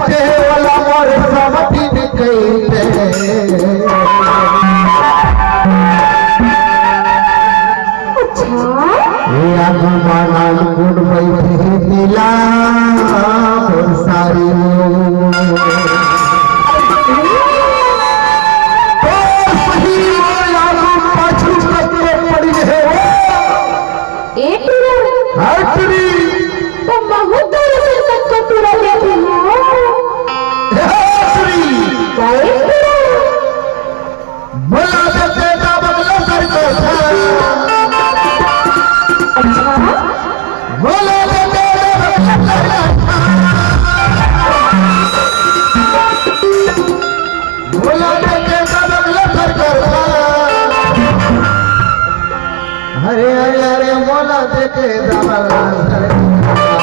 बैठे वाला मोर समठी कइले ए आगमन गुण बैठे दिला मोर सारी तो सही लागू पाछू कतरे पड़ी है एक हटरी तो बहुत दूर से सबको पूरा ले दिया हटरी बोला देते का बदला करके अच्छा बोला देते का बदला बोला देते का बदला करके हरे हरे हरे बोला देते का बदला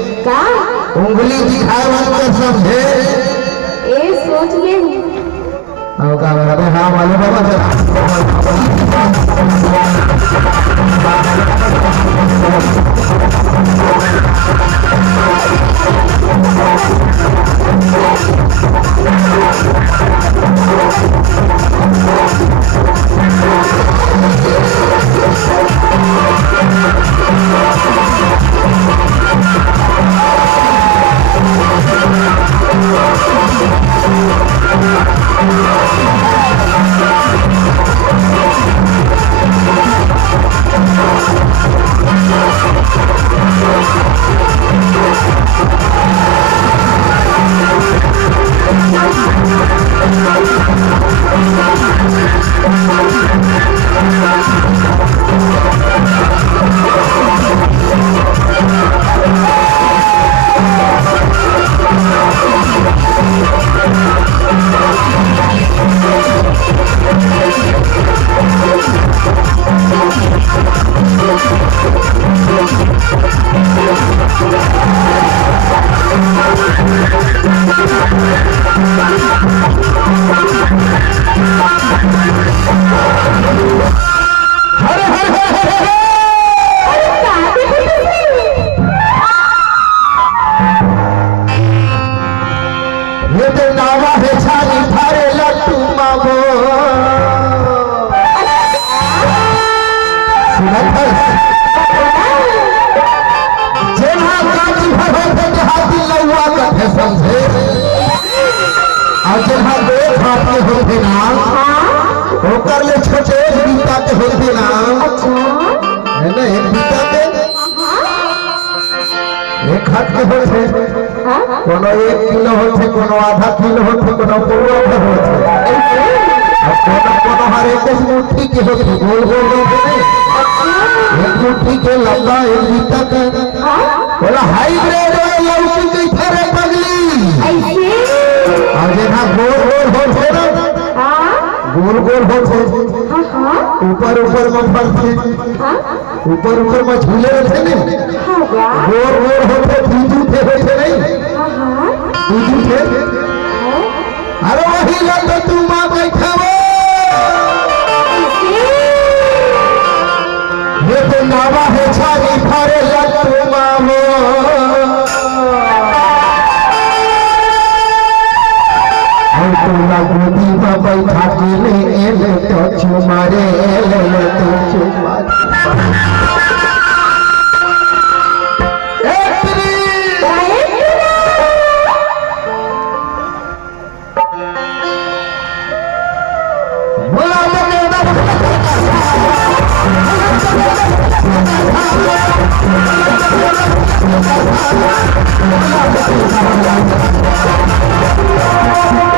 उंगली दिखाए वाले समझे ए सोच ले का अरे हाँ वाले बाबा होकर ले छोटे बीता के होते ना है ना एक बीता के एक हाथ के होते कोनो 1 किलो होते कोनो आधा किलो होते कोनो पूरा होते अब कोनो हर एक मुट्ठी के होते गोल गोल होते एक मुट्ठी के लंबा एक बीता के बोला हाइब्रिड लौकी के थरे पगली ऐसे और जेना गोल गोल होते ना गोल गोल होते ऊपर ऊपर में फलते ऊपर ऊपर में झूले रहते नहीं गोल गोल होते दूधू थे होते नहीं दूधू थे अरे वही लग तू माँ बैठा वो ये तो नावा है छाली फारे लग तू माँ तोला गोदी में बैठा के ले एले तो चुमारे एले तो चुमारे Thank you.